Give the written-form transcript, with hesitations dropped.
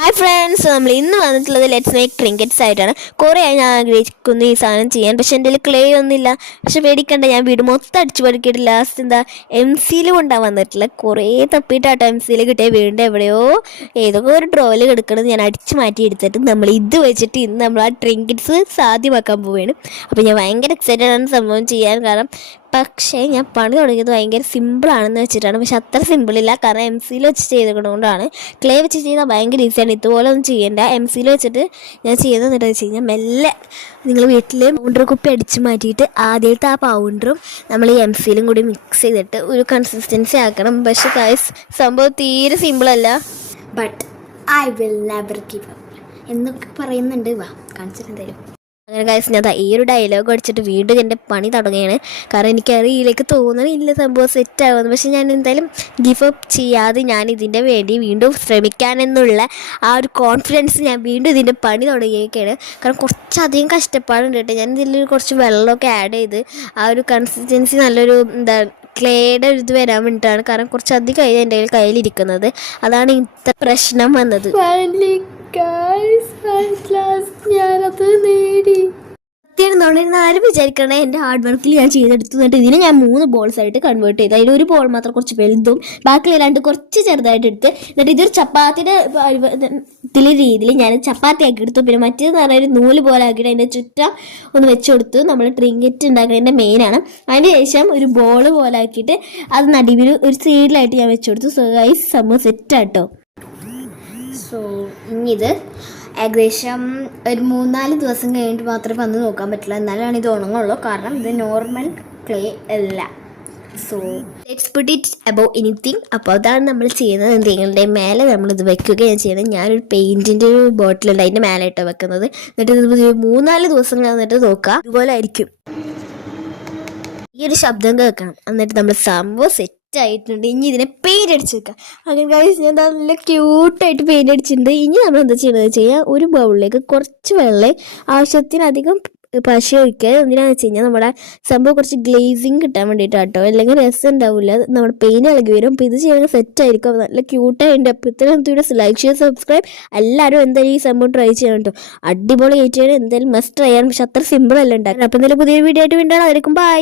Hi friends, നമ്മൾ ഇന്ന് വന്നിട്ടുള്ളത് ലെറ്റ്സ് മേക്ക് ട്രിങ്കറ്റ്സ് ആയിട്ടാണ്. കുറേ ആയി ഞാൻ ആഗ്രഹിക്കുന്നു ഈ സാധനം ചെയ്യാൻ, പക്ഷെ എൻ്റെ കയ്യിൽ ക്ലേ ഒന്നുമില്ല. പക്ഷെ പേടിക്കണ്ട, ഞാൻ വീട് മൊത്തം അടിച്ചു പഠിക്കിയിട്ട് ലാസ്റ്റ് എം സിയിൽ കൊണ്ടാണ് വന്നിട്ടുള്ളത്. കുറേ തപ്പിയിട്ടാട്ടോ എം സിയിൽ കിട്ടിയ വീടിൻ്റെ എവിടെയോ ഏതൊക്കെ ഒരു ഡ്രോയിൽ കിടക്കുന്നത് ഞാൻ അടിച്ചു മാറ്റി എടുത്തിട്ട് നമ്മൾ ഇത് വെച്ചിട്ട് ഇന്ന് നമ്മൾ ആ ട്രിങ്കറ്റ്സ് സാധ്യമാക്കാൻ പോവുകയാണ്. അപ്പോൾ ഞാൻ ഭയങ്കര എക്സൈറ്റഡ് ആണ് സംഭവം ചെയ്യാൻ. കാരണം പക്ഷേ ഞാൻ പണി തുടങ്ങിയത് ഭയങ്കര സിമ്പിളാണെന്ന് വെച്ചിട്ടാണ്. പക്ഷെ അത്ര സിമ്പിളില്ല, കാരണം എം സിയിൽ വെച്ച് ചെയ്തുകൊണ്ടുകൊണ്ടാണ്. ക്ലേ വെച്ച് ചെയ്താൽ ഭയങ്കര ഈസിയാണ്. ഇതുപോലെ ഒന്നും ചെയ്യേണ്ട. എം സിയിൽ വെച്ചിട്ട് ഞാൻ ചെയ്യുന്നത് എന്താണെന്ന് വെച്ച് കഴിഞ്ഞാൽ മെല്ലെ നിങ്ങൾ വീട്ടിൽ പൗഡർ കുപ്പി അടിച്ച് മാറ്റിയിട്ട് ആദ്യത്തെ ആ പൗഡറും നമ്മൾ ഈ എം സിയിലും കൂടി മിക്സ് ചെയ്തിട്ട് ഒരു കൺസിസ്റ്റൻസി ആക്കണം. പക്ഷേ ഗൈസ്, സംഭവം തീരെ സിമ്പിളല്ല. But I will never give up എന്നൊക്കെ പറയുന്നുണ്ട്. വാ കാണിച്ചിട്ടുണ്ടായിരുന്നു. അങ്ങനെ ഗൈസ്, ഞാൻ ഈ ഒരു ഡയലോഗ് അടിച്ചിട്ട് വീണ്ടും എൻ്റെ പണി തുടങ്ങുകയാണ്. കാരണം എനിക്കറിയില്ലേക്ക് തോന്നണില്ല സംഭവം സെറ്റാകുമെന്ന്. പക്ഷെ ഞാൻ എന്തായാലും ഗിവ് അപ്പ് ചെയ്യാതെ ഞാൻ ഇതിൻ്റെ വേണ്ടി വീണ്ടും ശ്രമിക്കാനെന്നുള്ള ആ ഒരു കോൺഫിഡൻസ് ഞാൻ വീണ്ടും ഇതിൻ്റെ പണി തുടങ്ങിയൊക്കെയാണ്. കാരണം കുറച്ചധികം കഷ്ടപ്പാടുണ്ട് കേട്ടോ. ഞാൻ ഇതിൽ കുറച്ച് വെള്ളമൊക്കെ ആഡ് ചെയ്ത് ആ ഒരു കൺസിസ്റ്റൻസി നല്ലൊരു ക്ലേയുടെ ഒരു ഇത് വരാൻ വേണ്ടിയിട്ടാണ്. കാരണം കുറച്ചധികം എൻ്റെ കയ്യിലിരിക്കുന്നത്, അതാണ് ഇത്ര പ്രശ്നം വന്നത്. ഞാനത് നേടി. സത്യമാണെന്നുണ്ടെങ്കിൽ ആരും വിചാരിക്കണേ എൻ്റെ ഹാർഡ് വർക്കിൽ ഞാൻ ചെയ്തെടുത്തു. എന്നിട്ട് ഇതിനെ ഞാൻ 3 ബോൾസ് ആയിട്ട് കൺവേർട്ട് ചെയ്തു. അതിൽ ഒരു ബോൾ മാത്രം കുറച്ച് വലുതും ബാക്കി അല്ലാണ്ട് കുറച്ച് ചെറുതായിട്ട് എടുത്ത്, എന്നിട്ട് ഇതൊരു ചപ്പാത്തിയുടെ രീതിയിൽ ഞാൻ ചപ്പാത്തി ആക്കി എടുത്തു. പിന്നെ മറ്റേതെന്ന് പറഞ്ഞാൽ ഒരു നൂല് പോലെ ആക്കിയിട്ട് അതിൻ്റെ ചുറ്റം ഒന്ന് വെച്ച് കൊടുത്തു. നമ്മൾ ട്രിങ്കറ്റ് ഉണ്ടാക്കുന്നതിൻ്റെ മെയിനാണ്. അതിന് ശേഷം ഒരു ബോൾ പോലെ ആക്കിയിട്ട് അത് നടുവിൽ ഒരു സൈഡിലായിട്ട് ഞാൻ വെച്ച് കൊടുത്തു. സോ ഗൈസ്, സംഭവം സെറ്റാട്ടോ. സോ ഇനിയിത് ഏകദേശം ഒരു 3-4 ദിവസം കഴിഞ്ഞിട്ട് മാത്രമേ വന്ന് നോക്കാൻ പറ്റില്ല. എന്നാലാണ് ഇത് ഉണങ്ങുള്ളൂ. കാരണം ഇത് നോർമൽ ക്ലേ അല്ല. So let's put it above anything. അപ്പോൾ അതാണ് നമ്മൾ ചെയ്യുന്നത്. എന്തെങ്കിലും മേലെ നമ്മളിത് വെക്കുകയാണ് ചെയ്യുന്നത്. ഞാനൊരു പെയിൻറ്റിൻ്റെ ഒരു ബോട്ടിലുണ്ട്, അതിൻ്റെ മേലായിട്ടോ വെക്കുന്നത്. എന്നിട്ട് ഇത് 3-4 ദിവസങ്ങൾ വന്നിട്ട് നോക്കുക. ഇതുപോലെ ആയിരിക്കും. ഈ ഒരു ശബ്ദം കേൾക്കണം. എന്നിട്ട് നമ്മൾ സംഭവം സെറ്റായിട്ടുണ്ട്. ഇനി ഇതിനെ പെയിൻറ്റ് അടിച്ച് വെക്കാം. അങ്ങനെ ഗൈസ്, ഞാൻ നല്ല ക്യൂട്ടായിട്ട് പെയിൻറ്റ് അടിച്ചിട്ടുണ്ട്. ഇനി നമ്മൾ എന്താ ചെയ്യണമെന്ന് വെച്ച് കഴിഞ്ഞാൽ ഒരു ബൗളിലേക്ക് കുറച്ച് വെള്ളം ആവശ്യത്തിനധികം പശ ഒഴിക്കുക. എന്തിനാണെന്ന് വെച്ച് കഴിഞ്ഞാൽ നമ്മുടെ സംഭവം കുറച്ച് ഗ്ലേസിങ് കിട്ടാൻ വേണ്ടിയിട്ടാട്ടോ. അല്ലെങ്കിൽ രസം ഉണ്ടാവില്ല, നമ്മുടെ പെയിൻറ്റ് ഇളകി വരും. അപ്പോൾ ഇത് ചെയ്യണമെങ്കിൽ സെറ്റായിരിക്കും. അപ്പോൾ നല്ല ക്യൂട്ടായിട്ടുണ്ട്. അപ്പോൾ ഇത്രയും ലൈക്ക് ഷെയർ സബ്സ്ക്രൈബ് എല്ലാവരും എന്തായാലും ഈ സംഭവം ട്രൈ ചെയ്യണം കേട്ടോ. അടിപൊളി ആയിട്ടാണ്. എന്തായാലും മസ്റ്റ് ട്രൈ ചെയ്യണം. പക്ഷെ അത്ര സിമ്പിൾ അല്ല ഉണ്ടാക്കാൻ. അപ്പോൾ എന്തായാലും പുതിയ വീഡിയോ ആയിട്ട് വീണ്ടും ആയിരിക്കും. ബൈ.